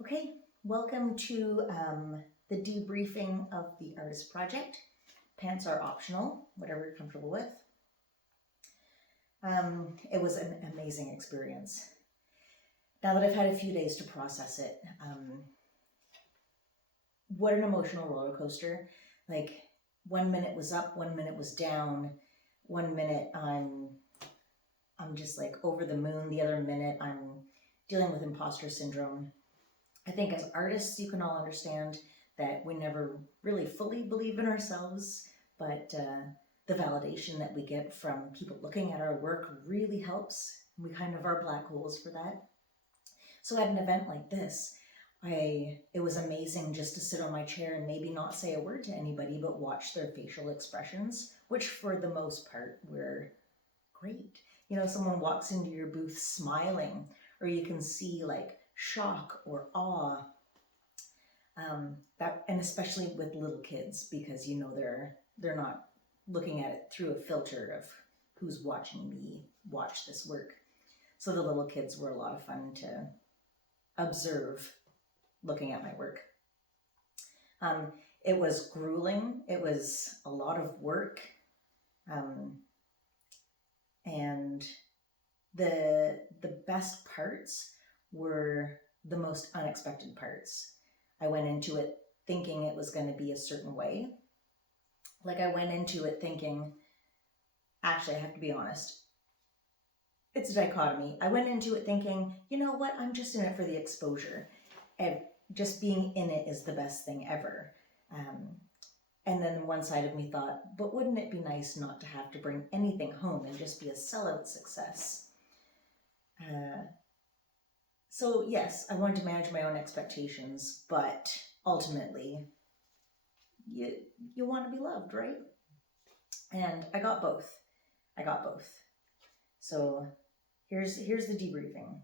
Okay, welcome to the debriefing of the artist project. Pants are optional, whatever you're comfortable with. It was an amazing experience. Now that I've had a few days to process it, what an emotional roller coaster. Like, 1 minute was up, 1 minute was down. 1 minute I'm just like over the moon. The other minute I'm dealing with imposter syndrome. I think as artists, you can all understand that we never really fully believe in ourselves, but the validation that we get from people looking at our work really helps. We kind of are black holes for that. So at an event like this, it was amazing just to sit on my chair and maybe not say a word to anybody, but watch their facial expressions, which for the most part were great. You know, someone walks into your booth smiling, or you can see like shock or awe. That, and especially with little kids, because you know they're not looking at it through a filter of who's watching me watch this work. So the little kids were a lot of fun to observe looking at my work. It was grueling. It was a lot of work. And the best parts were the most unexpected parts. I went into it thinking it was going to be a certain way. Like, I went into it thinking, actually, I have to be honest, it's a dichotomy. I went into it thinking, you know what, I'm just in it for the exposure. And just being in it is the best thing ever. And then one side of me thought, but wouldn't it be nice not to have to bring anything home and just be a sellout success? So yes, I wanted to manage my own expectations, but ultimately, you want to be loved, right? And I got both. So here's the debriefing.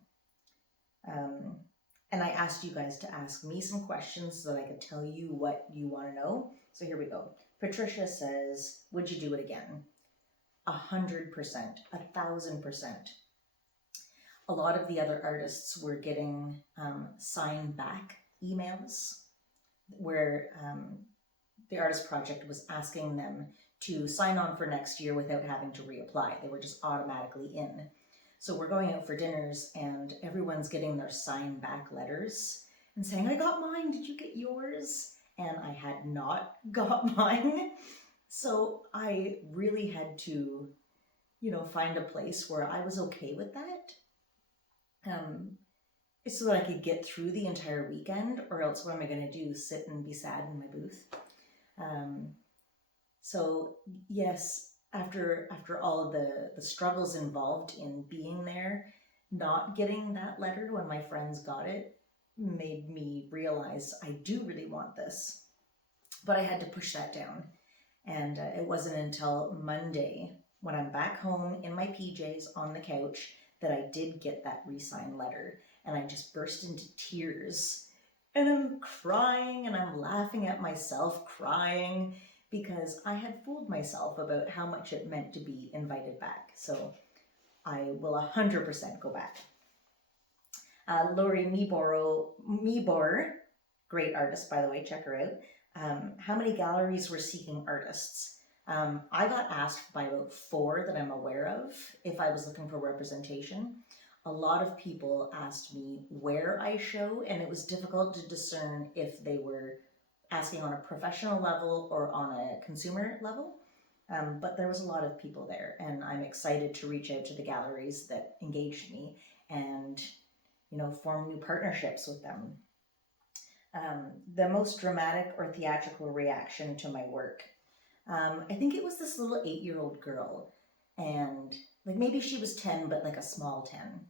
And I asked you guys to ask me some questions so that I could tell you what you want to know. So here we go. Patricia says, would you do it again? 100%, 1,000%. A lot of the other artists were getting sign back emails where the artist project was asking them to sign on for next year without having to reapply. They were just automatically in. So we're going out for dinners and everyone's getting their sign back letters and saying, I got mine, did you get yours? And I had not got mine. So I really had to, find a place where I was okay with that. So that I could get through the entire weekend, or else what am I going to do? Sit and be sad in my booth? So yes, after all of the struggles involved in being there, not getting that letter when my friends got it made me realize I do really want this. But I had to push that down. And it wasn't until Monday, when I'm back home in my PJs on the couch, that I did get that re-sign letter. And I just burst into tears. And I'm crying and I'm laughing at myself crying because I had fooled myself about how much it meant to be invited back. So I will 100% go back. Lori Mebor, great artist, by the way, check her out. How many galleries were seeking artists? I got asked by about 4 that I'm aware of if I was looking for representation. A lot of people asked me where I show, and it was difficult to discern if they were asking on a professional level or on a consumer level. But there was a lot of people there, and I'm excited to reach out to the galleries that engaged me and, form new partnerships with them. The most dramatic or theatrical reaction to my work. I think it was this little 8-year-old girl, and like maybe she was 10, but like a small 10.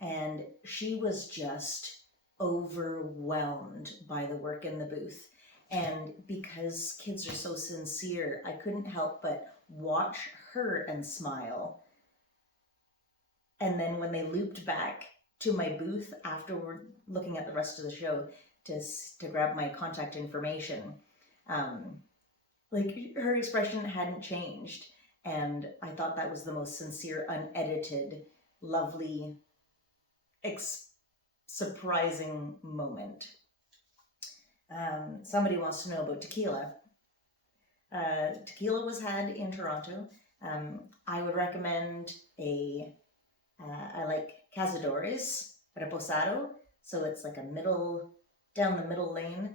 And she was just overwhelmed by the work in the booth. And because kids are so sincere, I couldn't help but watch her and smile. And then when they looped back to my booth afterward, looking at the rest of the show to grab my contact information, like her expression hadn't changed. And I thought that was the most sincere, unedited, lovely surprising moment. Somebody wants to know about tequila. Tequila was had in Toronto. I would recommend I like Cazadores Reposado. So it's like down the middle lane,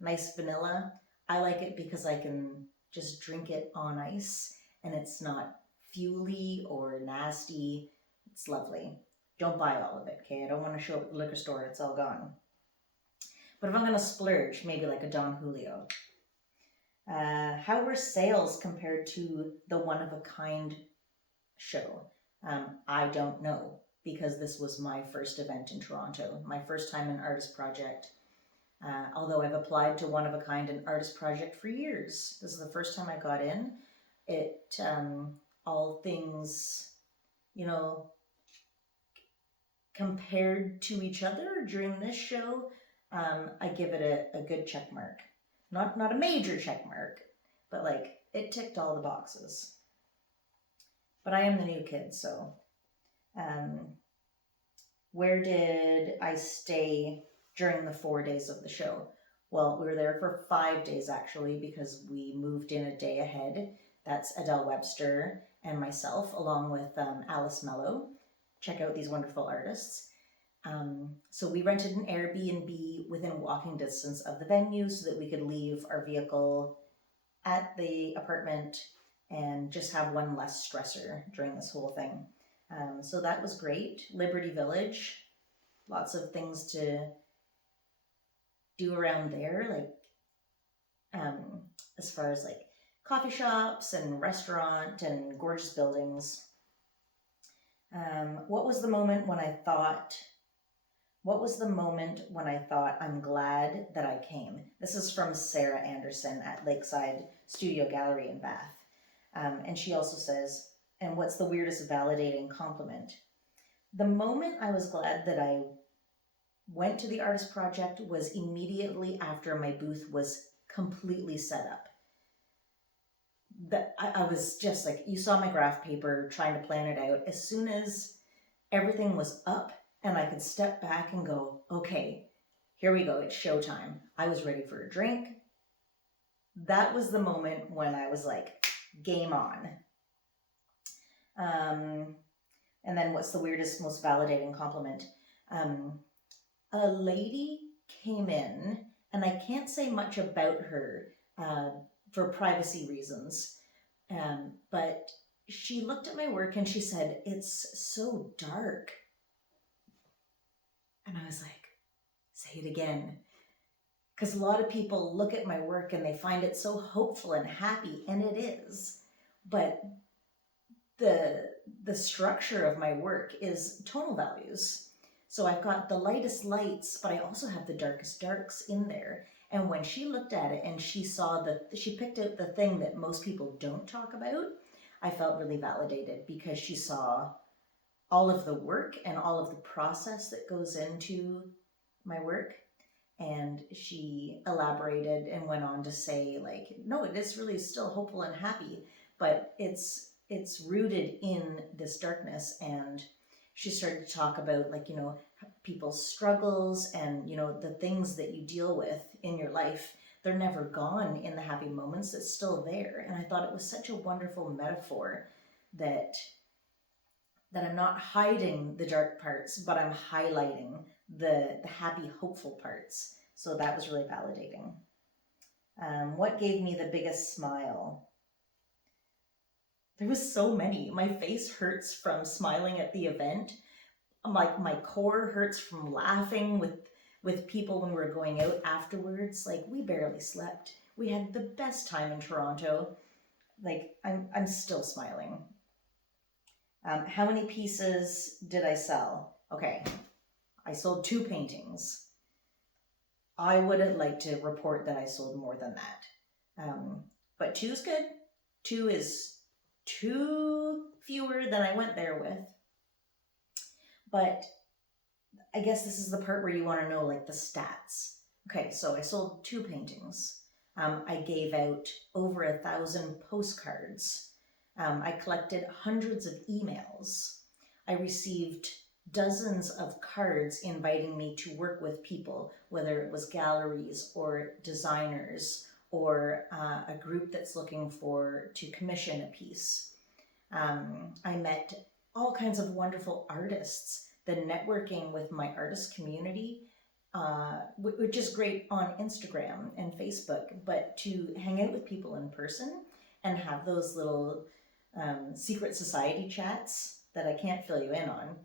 nice vanilla. I like it because I can just drink it on ice and it's not fuely or nasty. It's lovely. Don't buy all of it, okay? I don't want to show up at the liquor store, it's all gone. But if I'm going to splurge, maybe like a Don Julio. How were sales compared to the one-of-a-kind show? I don't know, because this was my first event in Toronto, my first time in Artist Project. Although I've applied to one-of-a-kind and Artist Project for years. This is the first time I got in. All things, compared to each other during this show, I give it a good check mark. Not a major check mark, but like it ticked all the boxes. But I am the new kid, so where did I stay during the 4 days of the show? Well, we were there for 5 days actually, because we moved in a day ahead. That's Adele Webster and myself, along with Alice Mello. Check out these wonderful artists. So we rented an Airbnb within walking distance of the venue so that we could leave our vehicle at the apartment and just have one less stressor during this whole thing. So that was great. Liberty Village, lots of things to do around there, like as far as like coffee shops and restaurant and gorgeous buildings. What was the moment when I thought, I'm glad that I came? This is from Sarah Anderson at Lakeside Studio Gallery in Bath. And she also says, and what's the weirdest validating compliment? The moment I was glad that I went to the Artist Project was immediately after my booth was completely set up. I was just like, you saw my graph paper trying to plan it out. As soon as everything was up and I could step back and go, okay, here we go, it's showtime. I was ready for a drink. That was the moment when I was like, game on. And then what's the weirdest, most validating compliment? A lady came in, and I can't say much about her for privacy reasons, but she looked at my work and she said, "It's so dark." And I was like, say it again. Because a lot of people look at my work and they find it so hopeful and happy, and it is. But the structure of my work is tonal values. So I've got the lightest lights, but I also have the darkest darks in there. And when she looked at it and she picked out the thing that most people don't talk about, I felt really validated, because she saw all of the work and all of the process that goes into my work. And she elaborated and went on to say, like, no, it is really still hopeful and happy, but it's rooted in this darkness. And she started to talk about, like, people's struggles and, the things that you deal with in your life. They're never gone in the happy moments. It's still there. And I thought it was such a wonderful metaphor that I'm not hiding the dark parts, but I'm highlighting the happy, hopeful parts. So that was really validating. What gave me the biggest smile? There was so many. My face hurts from smiling at the event. Like, my core hurts from laughing with people when we were going out afterwards. Like, we barely slept. We had the best time in Toronto. Like, I'm still smiling. How many pieces did I sell? Okay, I sold 2 paintings. I would have liked to report that I sold more than that. But 2 is good. 2 is 2 fewer than I went there with. But I guess this is the part where you want to know, like, the stats. Okay, so I sold 2 paintings. I gave out over 1,000 postcards. I collected hundreds of emails. I received dozens of cards inviting me to work with people, whether it was galleries or designers or a group that's looking to commission a piece. I met all kinds of wonderful artists. The networking with my artist community, which is great on Instagram and Facebook, but to hang out with people in person and have those little secret society chats that I can't fill you in on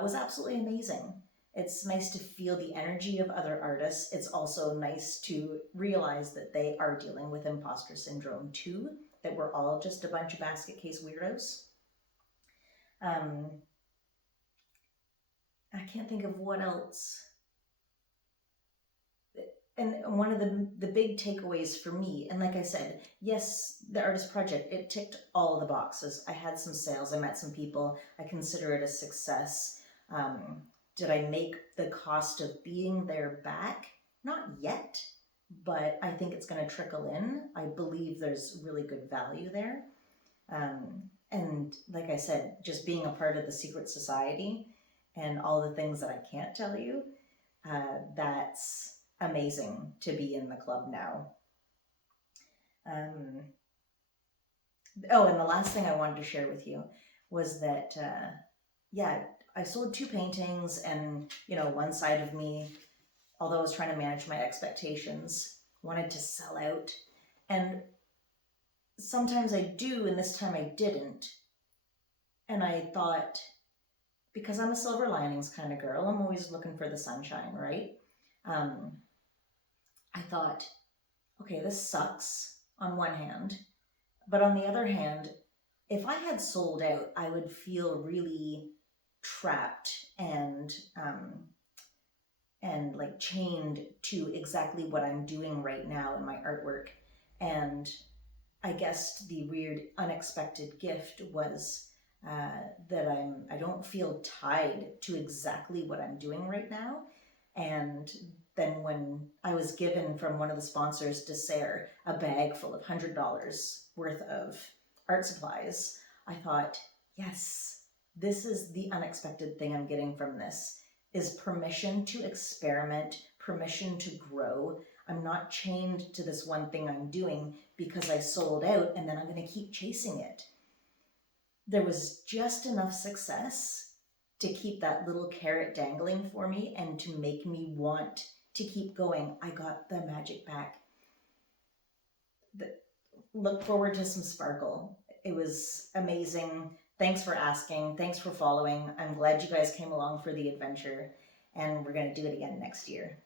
was absolutely amazing. It's nice to feel the energy of other artists. It's also nice to realize that they are dealing with imposter syndrome too, that we're all just a bunch of basket case weirdos. I can't think of what else. And one of the big takeaways for me, and like I said, yes, the artist project, it ticked all the boxes. I had some sales, I met some people, I consider it a success. Did I make the cost of being there back? Not yet, but I think it's going to trickle in. I believe there's really good value there. And like I said, just being a part of the secret society and all the things that I can't tell you, that's amazing to be in the club now. Oh, and the last thing I wanted to share with you was that, yeah, I sold 2 paintings, and one side of me, although I was trying to manage my expectations, wanted to sell out. And sometimes I do, and this time I didn't. And I thought, because I'm a silver linings kind of girl, I'm always looking for the sunshine, right? I thought, okay, this sucks on one hand, but on the other hand, if I had sold out, I would feel really trapped and like chained to exactly what I'm doing right now in my artwork. And I guess the weird unexpected gift was that I don't feel tied to exactly what I'm doing right now. And then when I was given from one of the sponsors, Dessert, a bag full of $100 worth of art supplies, I thought, yes, this is the unexpected thing I'm getting from this, is permission to experiment, permission to grow. I'm not chained to this one thing I'm doing because I sold out and then I'm going to keep chasing it. There was just enough success to keep that little carrot dangling for me and to make me want to keep going. I got the magic back. Look forward to some sparkle. It was amazing. Thanks for asking. Thanks for following. I'm glad you guys came along for the adventure, and we're going to do it again next year.